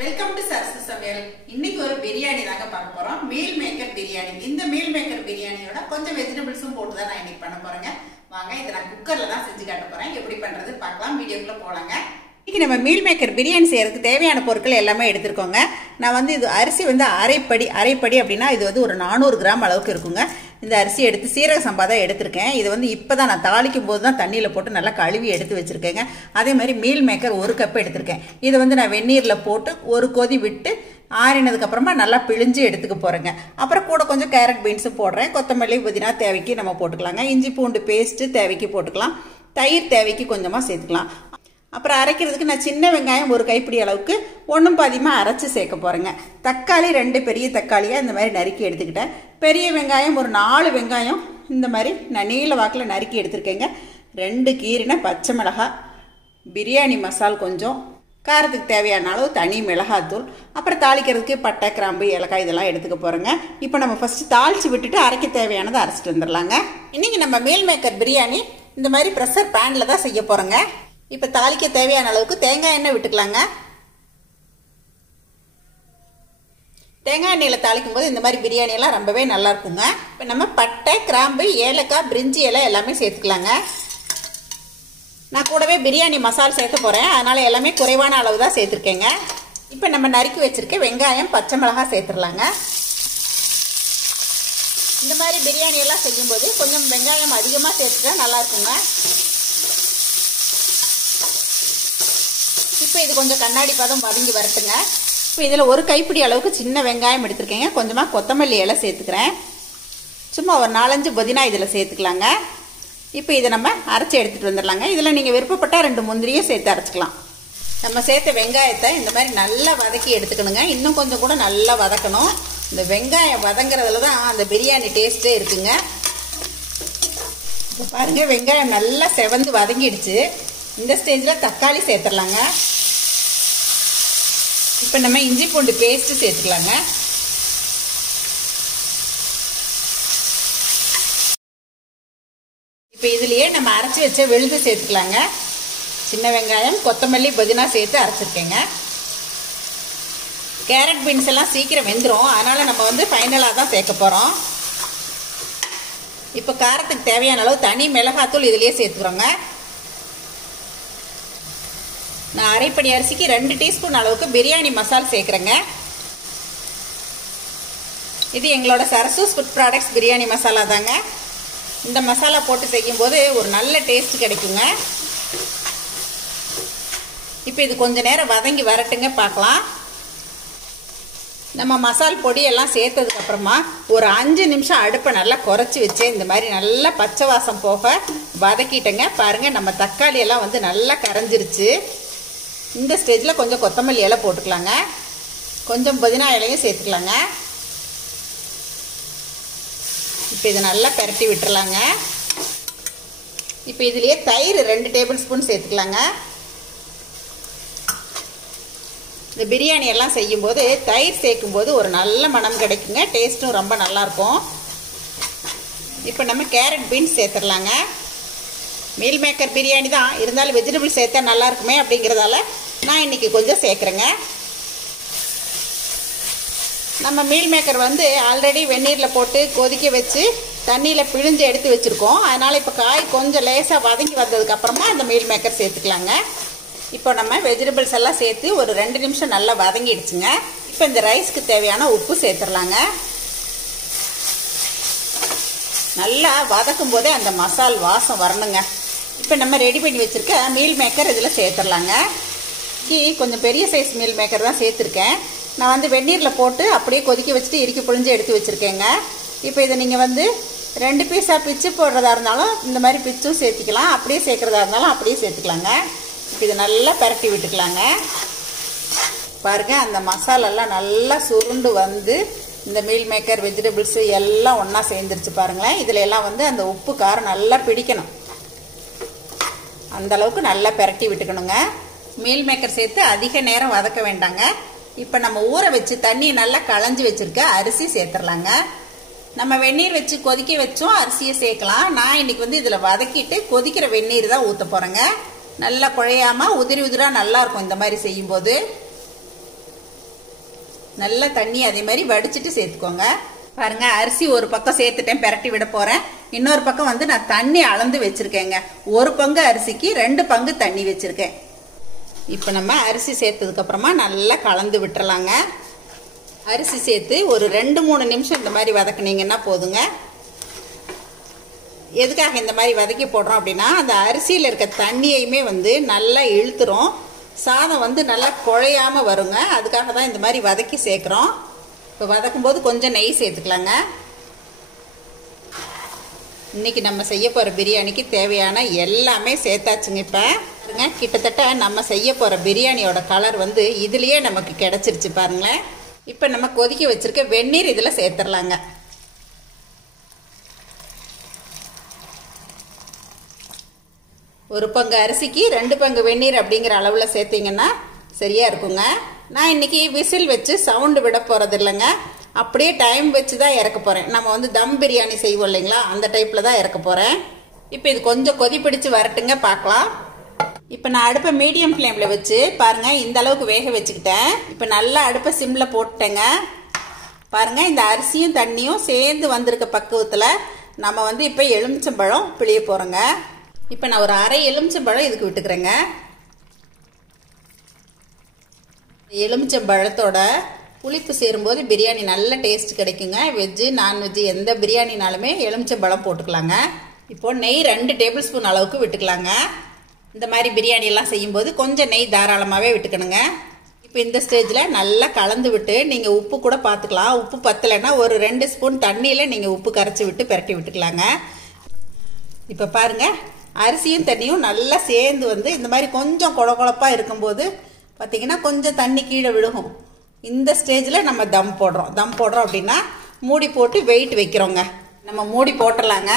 Welcome to Sarasu சமையல். இன்னைக்கு ஒரு பிரியாணி தாங்க பார்க்க போறோம். Meal maker biryani. இந்த மீல் மேக்கர் பிரியாணியோட கொஞ்சம் வெஜிடபிள்ஸும் போட்டு தான் நான் இன்னைக்கு பண்ண போறேங்க. வாங்க, இதை நான் குக்கர்ல தான் செஞ்சு காட்ட போறேன். எப்படி பண்றது பார்க்கலாம். வீடியோக்குள்ள போலாங்க. இன்னைக்கு நம்ம மீல் மேக்கர் பிரியாணி செய்யறதுக்கு தேவையான பொருட்கள் எல்லாமே எடுத்துருக்கோங்க. நான் வந்து இது அரிசி வந்து அரைப்படி அப்படின்னா இது வந்து ஒரு 400 கிராம் அளவுக்கு இருக்குங்க. இந்த அரிசி எடுத்து சீரக சம்பா தான் எடுத்திருக்கேன். இது வந்து இப்போ தான் நான் தாளிக்கும் போது தான் தண்ணியில் போட்டு நல்லா கழுவி எடுத்து வச்சுருக்கேங்க. அதே மாதிரி மீல் மேக்கர் 1 கப் எடுத்திருக்கேன். இதை வந்து நான் வெந்நீரில் போட்டு ஒரு கொதி விட்டு ஆறினதுக்கப்புறமா நல்லா பிழிஞ்சு எடுத்துக்க போகிறேங்க. அப்புறம் கூட கொஞ்சம் கேரட் பீன்ஸும் போடுறேன். கொத்தமல்லி புதினா தேவைக்கு நம்ம போட்டுக்கலாங்க. இஞ்சி பூண்டு பேஸ்ட்டு தேவைக்கு போட்டுக்கலாம். தயிர் தேவைக்கு கொஞ்சமாக சேர்த்துக்கலாம். அப்புறம் அரைக்கிறதுக்கு நான் சின்ன வெங்காயம் 1 கைப்பிடி அளவுக்கு ஒன்றும் பாதியமாக அரைச்சி சேர்க்க போகிறேங்க. தக்காளி 2 பெரிய தக்காளியாக இந்த மாதிரி நறுக்கி எடுத்துக்கிட்டேன். பெரிய வெங்காயம் ஒரு 4 வெங்காயம் இந்த மாதிரி நான் நீல வாக்கில் நறுக்கி எடுத்துருக்கேங்க. 2 கீரின பச்சை மிளகாய், பிரியாணி மசால் கொஞ்சம், காரத்துக்கு தேவையான அளவு தனி மிளகாத்தூள், அப்புறம் தாளிக்கிறதுக்கு பட்டை கிராம்பு ஏலக்காய் இதெல்லாம் எடுத்துக்க போகிறேங்க. இப்போ நம்ம ஃபஸ்ட்டு தாளித்து விட்டுட்டு அரைக்க தேவையானதை அரைச்சிட்டு வந்துடலாங்க. இன்றைக்கி நம்ம மீல் மேக்கர் பிரியாணி இந்த மாதிரி ப்ரெஷர் பேனில் தான் செய்ய போகிறோங்க. இப்போ தாளிக்க தேவையான அளவுக்கு தேங்காய் எண்ணெய் விட்டுக்கலாங்க. தேங்காய் எண்ணெயில் தாளிக்கும் போது இந்த மாதிரி பிரியாணியெல்லாம் ரொம்பவே நல்லா இருக்குங்க. இப்போ நம்ம பட்டை கிராம்பு ஏலக்காய் பிரிஞ்சி இலை எல்லாமே சேர்த்துக்கலாங்க. நான் கூடவே பிரியாணி மசால் சேர்க்க போகிறேன். அதனால் எல்லாமே குறைவான அளவு தான் சேர்த்துருக்கேங்க. இப்போ நம்ம நறுக்கி வச்சுருக்க வெங்காயம் பச்சை மிளகாய் சேர்த்துடலாங்க. இந்த மாதிரி பிரியாணியெல்லாம் செய்யும்போது கொஞ்சம் வெங்காயம் அதிகமாக சேர்த்துட்டா நல்லா இருக்குங்க. இப்போ இது கொஞ்சம் கண்ணாடி பதம் வதங்கி வரட்டுங்க. இப்போ இதில் 1 கைப்பிடி அளவுக்கு சின்ன வெங்காயம் எடுத்துருக்கேங்க. கொஞ்சமாக கொத்தமல்லி இலை சேர்த்துக்கிறேன். சும்மா ஒரு 4-5 புதினா இதில் சேர்த்துக்கலாங்க. இப்போ இதை நம்ம அரைச்சி எடுத்துகிட்டு வந்துடலாங்க. இதில் நீங்கள் விருப்பப்பட்டால் 2 முந்திரியும் சேர்த்து அரைச்சிக்கலாம். நம்ம சேர்த்த வெங்காயத்தை இந்த மாதிரி நல்லா வதக்கி எடுத்துக்கணுங்க. இன்னும் கொஞ்சம் கூட நல்லா வதக்கணும். இந்த வெங்காயம் வதங்குறதுல தான் அந்த பிரியாணி டேஸ்ட்டே இருக்குங்க. இப்போ பாருங்கள், வெங்காயம் நல்லா செவந்து வதங்கிடுச்சு. இந்த ஸ்டேஜில் தக்காளி சேர்த்துடலாங்க. இப்போ நம்ம இஞ்சி பூண்டு பேஸ்ட்டு சேர்த்துக்கலாங்க. இப்போ இதுலேயே நம்ம அரைச்சி வச்ச விழுது சேர்த்துக்கலாங்க. சின்ன வெங்காயம் கொத்தமல்லி புதினா சேர்த்து அரைச்சிருக்கேங்க. கேரட் பீன்ஸ் எல்லாம் சீக்கிரம் வெந்துடும். அதனால் நம்ம வந்து ஃபைனலாக தான் சேர்க்க போகிறோம். இப்போ காரத்துக்கு தேவையான அளவு தனி மிளகாத்தூள் இதிலேயே சேர்த்துக்கிறோங்க. நான் அரைப்படி அரிசிக்கு 2 டீஸ்பூன் அளவுக்கு பிரியாணி மசால் சேர்க்குறேங்க. இது எங்களோட சரசூஸ் ஃபுட் ப்ராடக்ட்ஸ் பிரியாணி மசாலா தாங்க. இந்த மசாலா போட்டு செய்யும்போது ஒரு நல்ல டேஸ்ட் கிடைக்குங்க. இப்போ இது கொஞ்சம் நேரம் வதங்கி வரட்டுங்க, பார்க்கலாம். நம்ம மசால் பொடியெல்லாம் சேர்த்ததுக்கப்புறமா ஒரு 5 நிமிஷம் அடுப்பை நல்லா குறைச்சி வச்சு இந்த மாதிரி நல்லா பச்சை வாசம் போக வதக்கிட்டேங்க. பாருங்கள், நம்ம தக்காளி எல்லாம் வந்து நல்லா கரைஞ்சிருச்சு. இந்த ஸ்டேஜில் கொஞ்சம் கொத்தமல்லி இலை போட்டுக்கலாங்க. கொஞ்சம் புதினா இலையும் சேர்த்துக்கலாங்க. இப்போ இதை நல்லா பரட்டி விட்டுறலாங்க. இப்போ இதுலேயே தயிர் 2 டேபிள் ஸ்பூன் சேர்த்துக்கலாங்க. இந்த பிரியாணி எல்லாம் செய்யும்போது தயிர் சேர்க்கும்போது ஒரு நல்ல மனம் கிடைக்குங்க. டேஸ்ட்டும் ரொம்ப நல்லாயிருக்கும். இப்போ நம்ம கேரட் பீன்ஸ் சேர்த்துடலாங்க. மீல் மேக்கர் பிரியாணி தான் இருந்தாலும் வெஜிடபிள் சேர்த்தா நல்லா இருக்குமே அப்படிங்கிறதால நான் இன்றைக்கி கொஞ்சம் சேர்க்குறேங்க. நம்ம மீல் மேக்கர் வந்து ஆல்ரெடி வெந்நீரில் போட்டு கொதிக்க வச்சு தண்ணியில் பிழிஞ்சு எடுத்து வச்சுருக்கோம். அதனால் இப்போ காய் கொஞ்சம் லேசாக வதங்கி வந்ததுக்கப்புறமா அந்த மீல் மேக்கர் சேர்த்துக்கலாங்க. இப்போ நம்ம வெஜிடபிள்ஸ் எல்லாம் சேர்த்து ஒரு 2 நிமிஷம் நல்லா வதங்கிடுச்சுங்க. இப்போ இந்த ரைஸ்க்கு தேவையான உப்பு சேர்த்துடலாங்க. நல்லா வதக்கும் போதே அந்த மசால் வாசம் வரணுங்க. இப்போ நம்ம ரெடி பண்ணி வச்சுருக்க மீல் மேக்கர் இதில் சேர்த்துடலாங்க. கொஞ்சம் பெரிய சைஸ் மீல் மேக்கர் தான் சேர்த்துருக்கேன். நான் வந்து வெந்நீரில் போட்டு அப்படியே கொதிக்க வச்சுட்டு இறுக்கி புழிஞ்சு எடுத்து வச்சுருக்கேங்க. இப்போ இதை நீங்கள் வந்து 2 பீஸாக பிச்சு போடுறதா இருந்தாலும் இந்த மாதிரி பிச்சும் சேர்த்துக்கலாம். அப்படியே சேர்க்குறதா இருந்தாலும் அப்படியே சேர்த்துக்கலாங்க. இப்போ இதை நல்லா பரட்டி விட்டுக்கலாங்க. பாருங்கள், அந்த மசாலெல்லாம் நல்லா சுருண்டு வந்து இந்த மீல் மேக்கர் வெஜிடபிள்ஸு எல்லாம் ஒன்றா சேர்ந்துருச்சு பாருங்களேன். இதில் எல்லாம் வந்து அந்த உப்பு காரம் நல்லா பிடிக்கணும். அந்தளவுக்கு நல்லா பரட்டி விட்டுக்கணுங்க. மீல் மேக்கர் சேர்த்து அதிக நேரம் வதக்க வேண்டாங்க. இப்போ நம்ம ஊற வச்சு தண்ணி நல்லா களைஞ்சி வச்சுருக்க அரிசி சேர்த்துடலாங்க. நம்ம வெந்நீர் வச்சு கொதிக்க வச்சோம் அரிசியை சேர்க்கலாம். நான் இன்றைக்கி வந்து இதில் வதக்கிட்டு கொதிக்கிற வெந்நீர் தான் ஊற்ற போகிறேங்க. நல்லா குழையாமல் உதிரி உதிராக நல்லாயிருக்கும் இந்த மாதிரி செய்யும்போது. நல்லா தண்ணி அதே மாதிரி வடிச்சிட்டு சேர்த்துக்கோங்க. பாருங்க, அரிசி ஒரு பக்கம் சேர்த்துட்டேன், பிரட்டி விட போறேன். இன்னொரு பக்கம் வந்து நான் தண்ணி அளந்து வச்சிருக்கேங்க. ஒரு பங்கு அரிசிக்கு 2 பங்கு தண்ணி வச்சிருக்கேன். இப்போ நம்ம அரிசி சேர்த்ததுக்கு அப்புறமா நல்லா கலந்து விட்டுறலாங்க. அரிசி சேர்த்து ஒரு 2-3 நிமிஷம் இந்த மாதிரி வதக்குனீங்கன்னா போதுங்க. எதுக்காக இந்த மாதிரி வதக்கி போடுறோம் அப்படின்னா, அந்த அரிசியில் இருக்க தண்ணியையுமே வந்து நல்லா இழுத்துரும், சாதம் வந்து நல்லா குழையாம வருங்க. அதுக்காக தான் இந்த மாதிரி வதக்கி சேர்க்குறோம். இப்போ வதக்கும்போது கொஞ்சம் நெய் சேர்த்துக்கலாங்க. இன்னைக்கு நம்ம செய்ய போகிற பிரியாணிக்கு தேவையான எல்லாமே சேர்த்தாச்சுங்க. இப்போ பாருங்க, கிட்டத்தட்ட நம்ம செய்ய போகிற பிரியாணியோட கலர் வந்து இதுலேயே நமக்கு கிடச்சிருச்சு பாருங்களேன். இப்போ நம்ம கொதிக்க வச்சிருக்க வெந்நீர் இதில் சேர்த்துடலாங்க. ஒரு பங்கு அரிசிக்கு 2 பங்கு வெந்நீர் அப்படிங்கிற அளவில் சேர்த்திங்கன்னா சரியாக இருக்குங்க. நான் இன்றைக்கி விசில் வச்சு சவுண்டு விட போகிறது இல்லைங்க, அப்படியே டைம் வச்சு தான் இறக்க போகிறேன். நம்ம வந்து தம் பிரியாணி செய்வோம் இல்லைங்களா, அந்த டைப்பில் தான் இறக்க போகிறேன். இப்போ இது கொஞ்சம் கொதி பிடிச்சு வரட்டுங்க, பார்க்கலாம். இப்போ நான் அடுப்பை மீடியம் ஃப்ளேமில் வச்சு பாருங்கள் இந்த அளவுக்கு வேக வச்சுக்கிட்டேன். இப்போ நல்லா அடுப்பை சிம்மில் போட்டுட்டேங்க. பாருங்கள், இந்த அரிசியும் தண்ணியும் சேர்ந்து வந்திருக்க பக்குவத்தில் நம்ம வந்து இப்போ எலுமிச்சம்பழம் பிழிய போகிறோங்க. இப்போ நான் ஒரு அரை எலுமிச்சம்பழம் இதுக்கு விட்டுக்கிறேங்க. எலுமிச்சம்பழத்தோட புளிப்பு சேரும்போது பிரியாணி நல்ல டேஸ்ட் கிடைக்குங்க. வெஜ்ஜு நான்வெஜ்ஜு எந்த பிரியாணினாலுமே எலுமிச்சம்பழம் போட்டுக்கலாங்க. இப்போது நெய் 2 டேபிள் ஸ்பூன் அளவுக்கு விட்டுக்கலாங்க. இந்த மாதிரி பிரியாணி எல்லாம் செய்யும்போது கொஞ்சம் நெய் தாராளமாகவே விட்டுக்கணுங்க. இப்போ இந்த ஸ்டேஜில் நல்லா கலந்து விட்டு நீங்கள் உப்பு கூட பார்த்துக்கலாம். உப்பு பத்தலைன்னா ஒரு 2 ஸ்பூன் தண்ணியில் நீங்கள் உப்பு கரைச்சி விட்டு பிரட்டி விட்டுக்கலாங்க. இப்போ பாருங்கள், அரிசியும் தண்ணியும் நல்லா சேர்ந்து வந்து இந்த மாதிரி கொஞ்சம் குழப்பாக இருக்கும்போது பார்த்திங்கன்னா கொஞ்சம் தண்ணி கீழே விழுகும். இந்த ஸ்டேஜில் நம்ம தம் போடுறோம் அப்படின்னா மூடி போட்டு வெயிட் வைக்கிறோங்க. நம்ம மூடி போட்டுடலாங்க.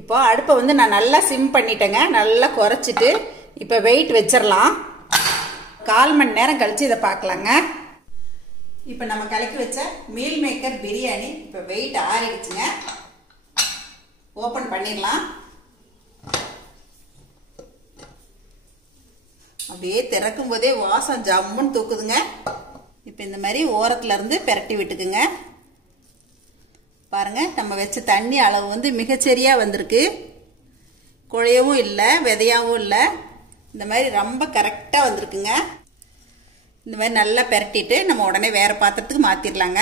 இப்போ அடுப்பை வந்து நான் நல்லா சிம் பண்ணிட்டேங்க, நல்லா குறைச்சிட்டு இப்போ வெயிட் வச்சிடலாம். 1/4 மணி நேரம் கழித்து இதை பார்க்கலாங்க. இப்போ நம்ம கலக்கி வச்ச மீல் மேக்கர் பிரியாணி இப்போ வெயிட் ஆறிடுச்சுங்க. ஓப்பன் பண்ணிடலாம். அப்படியே திறக்கும் போதே வாசம் ஜம்முன்னு தூக்குதுங்க. இப்போ இந்த மாதிரி ஓரத்துல இருந்து பிரட்டி விட்டுக்குங்க. பாருங்க, நம்ம வச்ச தண்ணி அளவு வந்து மிகச்சரியா வந்திருக்கு. குழையவும் இல்லை, விதையாவும் இல்லை. இந்த மாதிரி ரொம்ப கரெக்டாக வந்திருக்குங்க. இந்த மாதிரி நல்லா பிரட்டிட்டு நம்ம உடனே வேற பாத்திரத்துக்கு மாத்திரலாங்க.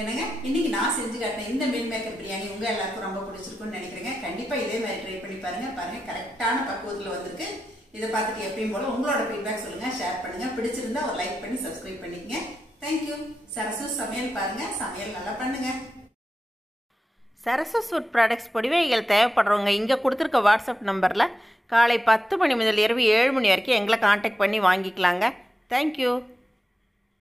என்னங்க, இன்னைக்கு நான் செஞ்சு காட்டினேன் இந்த மீல் மேக்கர் பிரியாணி உங்க எல்லாருக்கும் ரொம்ப பிடிச்சிருக்குன்னு நினைக்கிறேங்க. கண்டிப்பா இதே மாதிரி ட்ரை பண்ணி பாருங்க. பாருங்க, கரெக்டான பக்குவத்தில் வந்திருக்கு. இதை பார்த்துட்டு எப்பயும் போல உங்களோட ஃபீட்பேக் சொல்லுங்க, ஷேர் பண்ணுங்க. பிடிச்சிருந்தா ஒரு லைக் பண்ணி சப்ஸ்கிரைப் பண்ணிக்கங்க. தேங்க்யூ. சரசு சமையல் பாருங்க, சமையல் நல்லா பண்ணுங்க. சரசு ஃபுட் ப்ராடக்ட்ஸ் பொடிவைகள் தேவைப்படுறவங்க இங்கே கொடுத்துருக்க வாட்ஸ்அப் நம்பரில் காலை 10 மணி முதல் இரவு 7 மணி வரைக்கும் எங்களை காண்டாக்ட் பண்ணி வாங்கிக்கலாங்க. தேங்க்யூ.